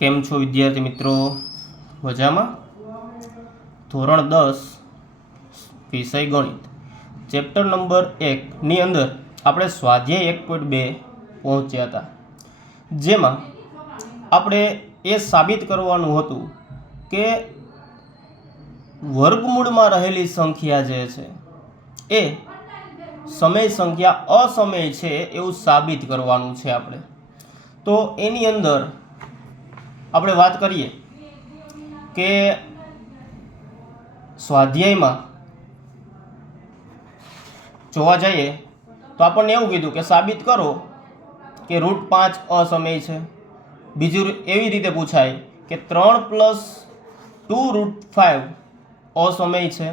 કેમ છો વિદ્યાર્થી મિત્રો? મજામાં? ધોરણ 10 વિષય ગણિત ચેપ્ટર નંબર 1 ની અંદર આપણે સ્વાધ્યાય 1.2 પહોંચ્યા હતા, જેમાં આપણે એ સાબિત કરવાનું હતું કે વર્ગમૂળમાં રહેલી સંખ્યા જે છે એ સમય સંખ્યા અસમય છે એવું સાબિત કરવાનું છે આપણે. તો એની અંદર આપણે વાત કરીએ કે સ્વાધ્યાયમાં જોવા જઈએ તો આપણને એવું કીધું કે સાબિત કરો કે √5 અસમય છે. બીજું એવી રીતે પૂછાય કે 3 + 2√5 અસમય છે,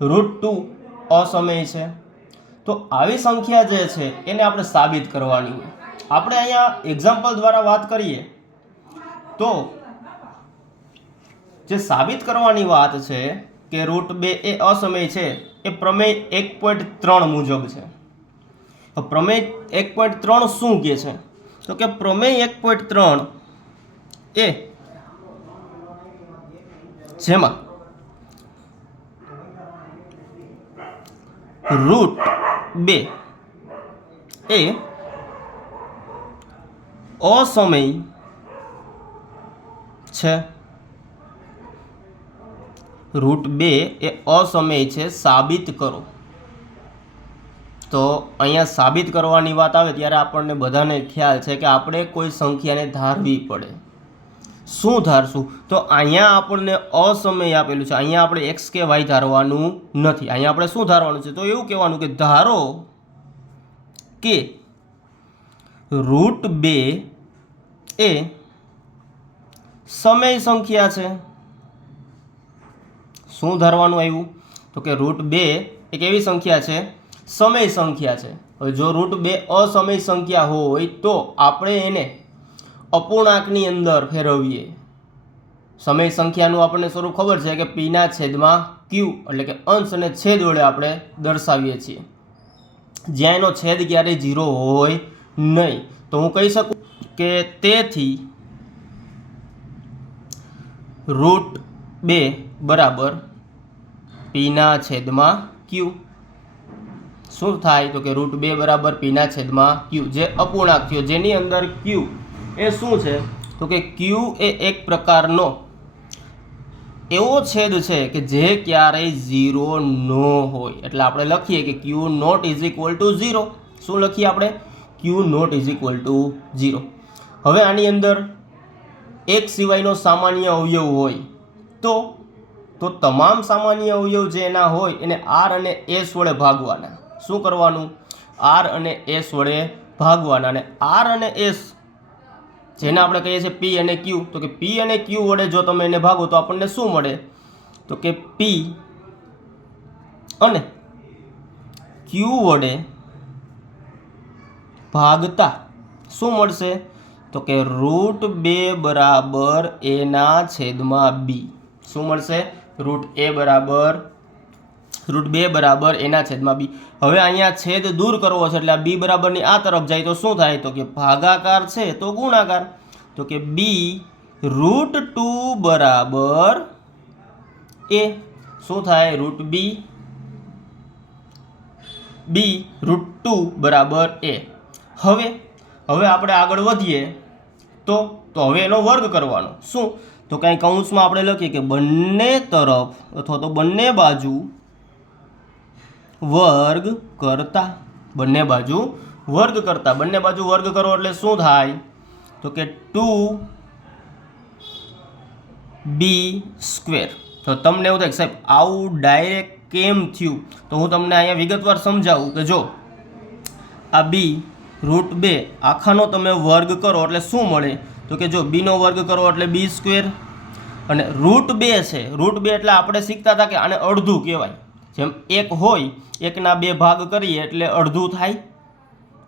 √2 અસમય છે. તો આવી સંખ્યા જે છે એને આપણે સાબિત કરવાની હોય. આપણે અહીંયા એક્ઝામ્પલ દ્વારા વાત કરીએ તો જે સાબિત કરવાની વાત છે કે √2 એ અસમય છે એ પ્રમેય 1.3 મુજબ છે. તો પ્રમેય 1.3 શું કહે છે? તો કે પ્રમેય 1.3 એ જેમાં √2 એ અસમય છે. √2 એ અસમય છે, સાબિત કરો. તો અહીંયા સાબિત કરવાની વાત આવે ત્યારે આપણને બધાને ખ્યાલ છે કે આપણે કોઈ સંખ્યાને ધારવી પડે. શું ધારશું? તો અહીંયા આપણને અસમય આપેલું છે, અહીંયા આપણે x કે y ધારવાનું નથી. અહીંયા આપણે શું ધારવાનું છે? તો એવું કહેવાનું કે ધારો કે √2 એ સમય સંખ્યા છે. શું ધારવાનું આવ્યું? તો કે √2 એક એવી સંખ્યા છે, સમય સંખ્યા છે. હવે જો √2 અસમય સંખ્યા હોય તો આપણે એને અપૂર્ણાંકની અંદર ફેરવીએ. સમય સંખ્યાનું આપણને સ્વરૂપ ખબર છે કે p/q, એટલે કે અંશ અને છેદ વડે આપણે દર્શાવીએ છીએ, જ્યાં એનો છેદ ક્યારેય 0 હોય નહીં. તો હું કહી શકું કે તેથી √2 બરાબર p/q. શું થાય? તો કે √2 બરાબર p/q, જે અપૂર્ણાંક થયો, જેની અંદર q એ શું છે? તો કે q એ એક પ્રકારનો એવો છેદ છે કે જે ક્યારેય 0 ન હોય. એટલે આપણે લખીએ કે q ≠ 0. શું લખીએ આપણે? q ≠ 0. હવે આની અંદર એક સિવાયનો સામાન્ય અવયવ હોય તો તમામ સામાન્ય અવયવ જે એના હોય એને r અને s વડે ભાગવાના. શું કરવાનું? r અને s વડે ભાગવાના. અને r અને s જેને આપણે કહીએ છીએ p અને q, તો કે p અને q વડે જો તમે એને ભાગો તો આપણને શું મળે? તો કે p અને q વડે ભાગતા શું મળશે? તો કે √2 બરાબર a/b. શું મળશે? √2 બરાબર a/b. હવે અહીંયા છેદ દૂર કરવો છે એટલે આ b બરાબરની આ તરફ જાય તો શું થાય? તો કે ભાગાકાર છે તો ગુણાકાર. તો કે b √2 બરાબર a. શું થાય? b √2 બરાબર a. હવે આપણે આગળ વધીએ તો હવે એનો વર્ગ કરવાનો. શું? તો કાંઈ કૌંસમાં આપણે લખીએ કે બંને તરફ અથવા તો બંને બાજુ વર્ગ કરતા. બંને બાજુ વર્ગ કરતા. બંને બાજુ વર્ગ કરો એટલે શું થાય? તો કે 2b². તો તમને એવું થાય સાહેબ આવું ડાયરેક્ટ કેમ થયું? તો હું તમને અહીંયા વિગતવાર સમજાવું કે જો આ b √2 આખાનો તમે વર્ગ કરો એટલે શું મળે? તો કે જો b નો વર્ગ કરો એટલે b², અને √2 છે, √2 એટલે આપણે શીખતા હતા કે આને અડધું કહેવાય. જેમ એક હોય, એકના 2 ભાગ કરીએ એટલે અડધું થાય,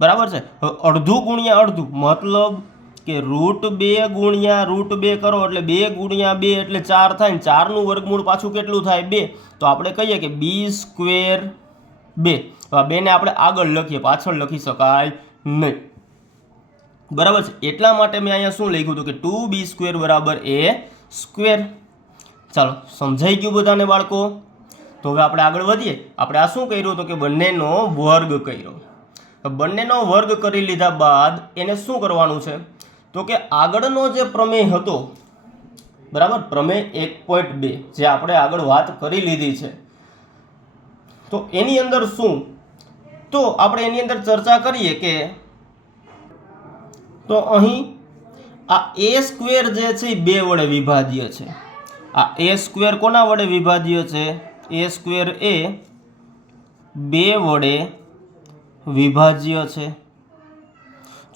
બરાબર છે? હવે અડધું ગુણ્યા અડધું મતલબ કે √2 ગુણ્યા √2 કરો એટલે 2 ગુણ્યા 2 એટલે 4 થાય. 4 નું વર્ગમૂળ પાછું કેટલું થાય? 2. તો આપણે કહીએ કે b² 2. તો આ 2 ને આપણે આગળ લખીએ, પાછળ લખી શકાય નહીં. બરાબર છે, એટલા માટે મેં અહીંયા શું લખ્યું હતું કે 2b² બરાબર a². ચાલો, સમજાઈ ગયું બધાને બાળકો? તો હવે આપણે આગળ વધીએ. આપણે આ શું કર્યું હતું કે બંનેનો વર્ગ કર્યો. બંનેનો વર્ગ કરી લીધા બાદ એને શું કરવાનું છે તો કે આગળનો જે પ્રમેય હતો, બરાબર, પ્રમેય 1.2 જે આપણે આગળ વાત કરી લીધી છે, તો એની અંદર શું, તો આપણે એની અંદર ચર્ચા કરીએ કે તો અહીં આ a² જે છે એ 2 વડે વિભાજ્ય છે. આ a² કોના વડે વિભાજ્ય છે? a² એ 2 વડે વિભાજ્ય છે.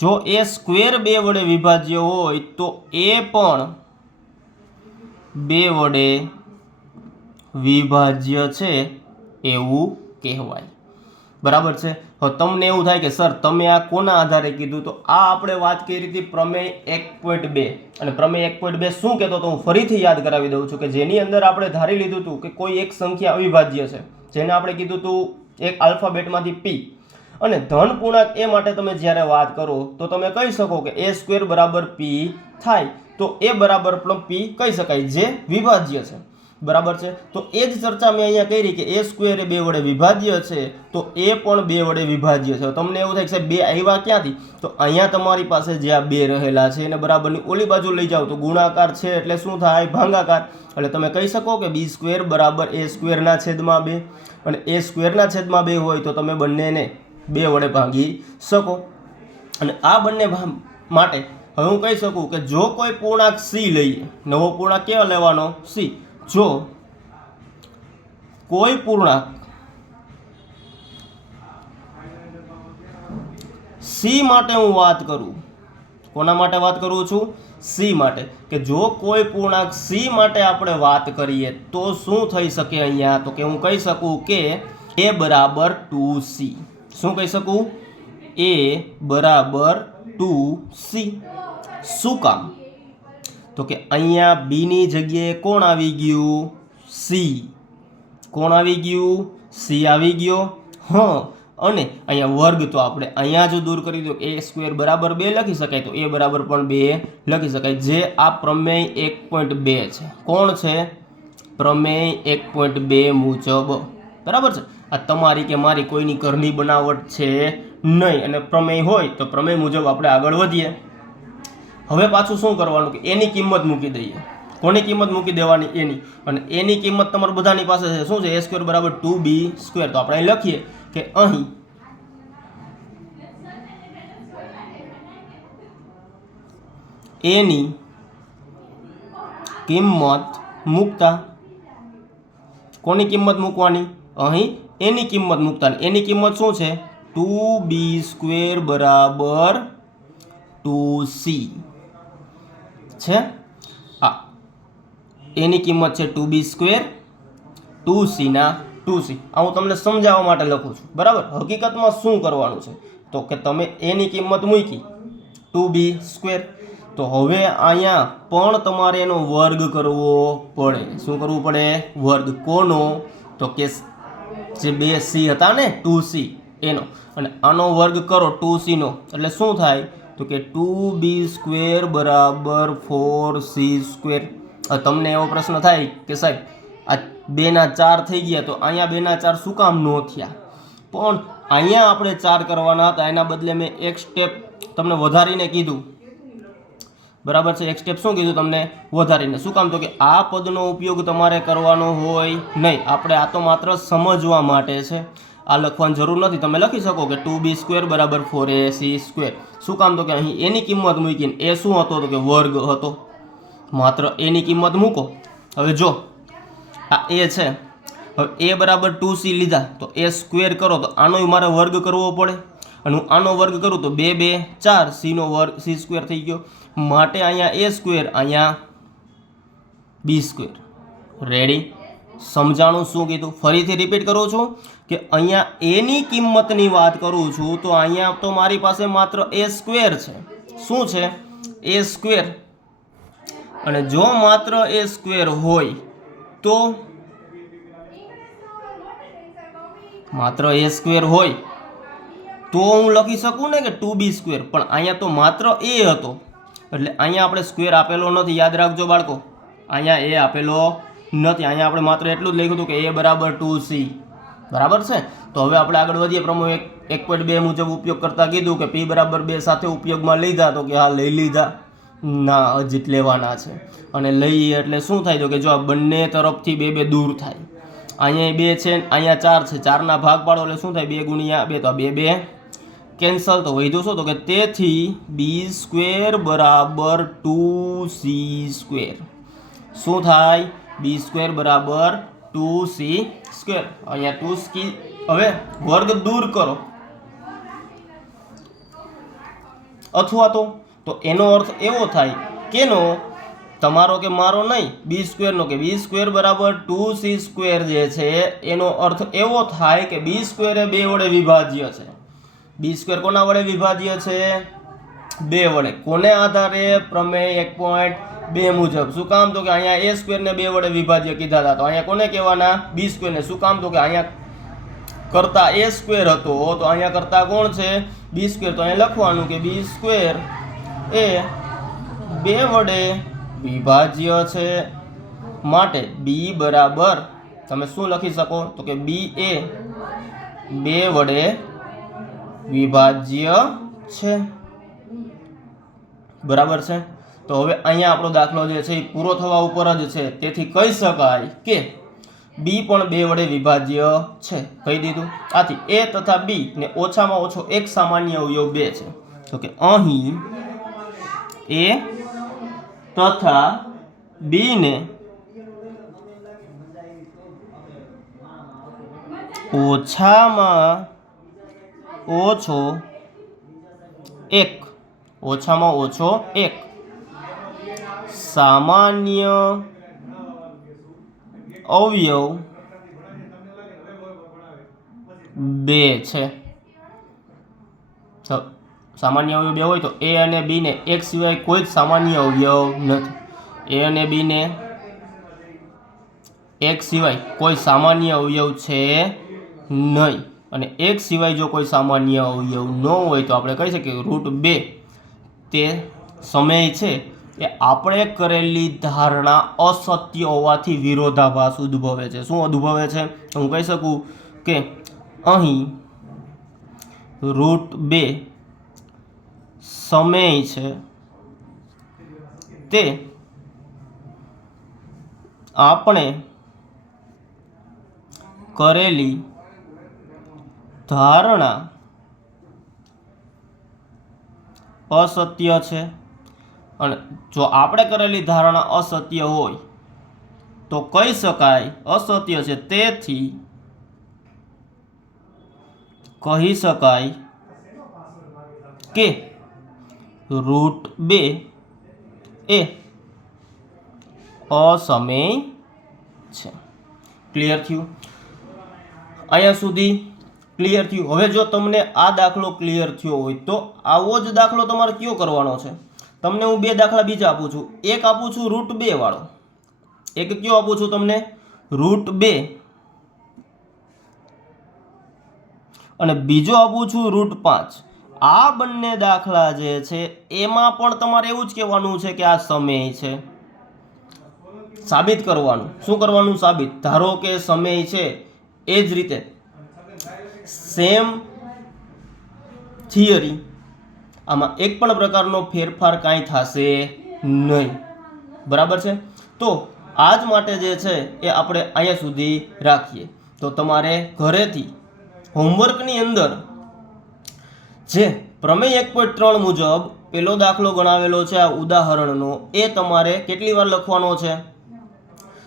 જો a² 2 વડે વિભાજ્ય હોય તો a પણ 2 વડે વિભાજ્ય છે એવું કહેવાય. બરાબર છે. હવે તમને એવું થાય કે સર તમે આ કોના આધારે કીધું? તો આ આપણે વાત કરી હતી પ્રમેય 1.2. અને પ્રમેય 1.2 શું કહેતો તો હું ફરીથી યાદ કરાવી દઉં છું કે જેની અંદર આપણે ધારી લીધું હતું કે કોઈ એક સંખ્યા અવિભાજ્ય છે, જેને આપણે કીધું હતું એક આલ્ફાબેટમાંથી p, અને ધન પૂર્ણાંક એ માટે તમે જ્યારે વાત કરો તો તમે કહી શકો કે a² બરાબર p થાય, તો a બરાબર પણ p કહી શકાય જે વિભાજ્ય છે. બરાબર છે. તો એ જ ચર્ચા મેં અહીંયા કરી કે a² એ 2 વડે વિભાજ્ય છે, તો a પણ 2 વડે વિભાજ્ય છે. તમને એવું થાય કે 2 આવ્યા ક્યાંથી? તો અહીંયા તમારી પાસે જે આ 2 રહેલા છે એને બરાબરની ઓલી બાજુ લઈ જાઓ તો ગુણાકાર છે એટલે શું થાય? ભાગાકાર. એટલે તમે કહી શકો કે b² બરાબર a² ના છેદમાં 2, અને a² ના છેદમાં 2 હોય તો તમે બંનેને 2 વડે ભાગી શકો. અને આ બંને માટે હવે હું કહી શકું કે જો કોઈ પૂર્ણાંક c લઈએ, નવો પૂર્ણાંક કેવો લેવાનો? c. જો કોઈ પૂર્ણાંક c માટે હું વાત કરું, કોના માટે વાત કરું છું? c માટે. કે જો કોઈ પૂર્ણાંક c માટે આપણે વાત કરીએ તો શું થઈ શકે અહીંયા? તો કે હું કહી શકું કે a બરાબર 2c. શું કહી શકું? a બરાબર 2c. શું કામ? તો કે અહીંયા b ની જગ્યાએ કોણ આવી ગયું? c. કોણ આવી ગયું? c આવી ગયો. હા, અને અહીંયા વર્ગ તો આપણે અહીંયા જો દૂર કરી દો a² બરાબર 2 લખી શકાય, તો a બરાબર પણ 2 લખી શકાય, જે આ પ્રમેય 1.2 છે. કોણ છે? પ્રમેય 1.2 મુજબ. બરાબર છે. આ તમારી કે મારી કોઈની ઘરની બનાવટ છે નહીં, અને પ્રમેય હોય તો પ્રમેય મુજબ આપણે આગળ વધીએ. હવે પાછું શું કરવાનું કે એની કિંમત મૂકી દઈએ. કોની કિંમત મૂકી દેવાની? એની. અને એની કિંમત તમારા બધાની પાસે છે. શું છે? a² બરાબર 2b². તો આપણે અહીં લખીએ કે અહીં એની કિંમત મૂકતા, કોની કિંમત મૂકવાની? અહીં એની કિંમત મૂકતા. એની કિંમત શું છે? 2b² બરાબર 2c છે. આ એની કિંમત છે 2b², 2c ના 2c. આ હું તમને સમજાવવા માટે લખું છું. બરાબર. હકીકતમાં શું કરવાનું છે તો કે તમે એની કિંમત મૂકી 2b², તો હવે અહીંયા પણ તમારે એનો વર્ગ કરવો પડે. શું કરવું પડે? વર્ગ. કોનો? તો કે જે 2c હતા ને 2c એનો, અને આનો વર્ગ કરો 2c નો, એટલે શું થાય? તો કે 2b² બરાબર 4c². તમને એવો પ્રશ્ન થાય કે સાહેબ આ 2 ના 4 થઈ ગયા, તો અહીંયા 2 ના 4 શું કામ ન થયા? પણ અહીંયા આપણે 4 કરવાના હતા, એના બદલે મેં એક સ્ટેપ તમને વધારીને કીધું. બરાબર છે. એક સ્ટેપ શું કીધું તમને? વધારીને. શું કામ? તો કે આ પદનો ઉપયોગ તમારે કરવાનો હોય નહીં. આપણે આ તો માત્ર સમજવા માટે છે, આ લખવાની જરૂર નથી. તમે લખી શકો કે 2b² બરાબર 4ac². શું કામ? તો કે અહીં એની કિંમત મૂકીને એ શું હતો? તો કે વર્ગ હતો. માત્ર એની કિંમત મૂકો. હવે જો આ a છે, હવે a બરાબર 2c લીધા, તો a² કરો તો આનો મારે વર્ગ કરવો પડે, અને હું આનો વર્ગ કરું તો 2 2 4, c નો વર્ગ c² થઈ ગયો. માટે અહીંયા a², અહીંયા b². રેડી? સમજાણું શું કીધું? ફરીથી રિપીટ કરું છું કે અહીંયા એની કિંમતની વાત કરું છું, તો અહીંયા તો મારી પાસે માત્ર a² છે. શું છે? a². અને જો માત્ર a² હોય તો માત્ર a² હોય તો હું લખી શકું ને કે 2b², પણ અહીંયા તો માત્ર a હતો એટલે અહીંયા આપણે સ્ક્વેર આપેલો નથી. યાદ રાખજો બાળકો, અહીંયા એ આપેલો નથી. અહીંયા આપણે માત્ર એટલું જ લખ્યું હતું કે a બરાબર 2c. બરાબર છે. તો હવે આપણે આગળ વધીએ. પ્રમેય 1.2 મુજબ ઉપયોગ કરતા કીધું કે p બરાબર 2 સાથે ઉપયોગમાં લીધા, તો કે હા લઈ લીધા. ના, હજી જ લેવાના છે. અને લઈએ એટલે શું થાય? તો કે જો આ બંને તરફથી 2 દૂર થાય. અહીંયા 2 છે, અહીંયા 4 છે. 4ના ભાગ પાડો એટલે શું થાય? 2 ગુણ્યા 2, તો 2 કેન્સલ. તો વધ્યું શું? તો કે તેથી b² બરાબર 2c². શું થાય? b² બરાબર 2c². અહીંયા 2c. હવે વર્ગ દૂર કરો અથવા તો એનો અર્થ એવો થાય કેનો? તમારો કે મારો નહીં, b² નો, કે b² બરાબર 2c² જે છે એનો અર્થ એવો થાય કે b² એ 2 વડે વિભાજ્ય છે. b² કોના વડે વિભાજ્ય છે? 2 વડે. કોને આધારે? પ્રમેય 1.2 મુજબ. શું કામ? તો કે અહીંયા a² ને 2 વડે વિભાજ્ય કીધા હતા, તો અહીંયા કોને કહેવાના? b² ને. શું કામ? તો કે અહીંયા કરતા a² હતો, તો અહીંયા કરતા કોણ છે? b². તો અહીંયા લખવાનું કે b² એ 2 વડે વિભાજ્ય છે, માટે b બરાબર તમે શું લખી શકો? તો કે b એ 2 વડે વિભાજ્ય છે. બરાબર છે. તો હવે અહીંયા આપણો દાખલો જે છે એ પૂરો થવા ઉપર જ છે, તેથી કહી શકાય કે b પણ 2 વડે વિભાજ્ય છે. કહી દીધું. આથી a તથા b ને ઓછામાં ઓછો એક સામાન્ય અવયવ 2 છે. તો કે અહીં a તથા b ને ઓછામાં ઓછો એક સામાન્ય અવયવ 2 છે. તો સામાન્ય અવયવ 2 હોય તો a અને b ને એક સિવાય કોઈ જ સામાન્ય અવયવ નથી. a અને b ને એક સિવાય કોઈ સામાન્ય અવયવ છે નહીં. અને એક સિવાય જો કોઈ સામાન્ય અવયવ ન હોય તો આપણે કહી શકીએ √2 તે સમય છે એ આપણે કરેલી ધારણા અસત્ય હોવાથી વિરોધાભાસ ઉદ્ભવે છે. શું ઉદ્ભવે છે? હું કહી શકું કે અહીં √2 સમય છે તે આપણે કરેલી ધારણા અસત્ય છે. અને જો આપણે કરેલી ધારણા અસત્ય હોય તો કહી શકાય અસત્ય છે, તેથી કહી શકાય કે √2 એ અસમય છે. ક્લિયર થયું? અહીંયા સુધી ક્લિયર થયું? હવે જો તમને આ દાખલો ક્લિયર થયો હોય તો આવો જ દાખલો તમારે કયો કરવાનો છે? તમને હું 2 દાખલા બીજા આપું છું. એક આપું છું √2 વાળો, એક કયો આપું છું તમને? √2, અને બીજો આપું છું √5. આ બંને દાખલા જે છે એમાં પણ તમારે એવું જ કહેવાનું છે કે આ સમય છે. સાબિત કરવાનું. શું કરવાનું? સાબિત. ધારો કે સમય છે, એ જ રીતે સેમ થિયરી, આમાં એક પણ પ્રકારનો ફેરફાર કાંઈ થશે નહીં. બરાબર છે. તો આજ માટે જે છે એ આપણે અહીંયા સુધી રાખીએ. તો તમારે ઘરેથી હોમવર્કની અંદર જે પ્રમેય 1.3 મુજબ પેલો દાખલો ગણાવેલો છે આ ઉદાહરણનો, એ તમારે કેટલી વાર લખવાનો છે?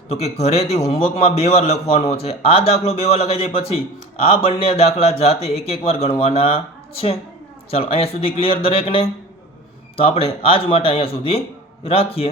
તો કે ઘરેથી હોમવર્કમાં 2 વાર લખવાનો છે. આ દાખલો 2 વાર લખાઈ જાય પછી આ બંને દાખલા જાતે એક વાર ગણવાના છે. ચાલો, અહીંયા સુધી ક્લિયર દરેકને? તો આપણે આજ માટે અહીંયા સુધી રાખીએ.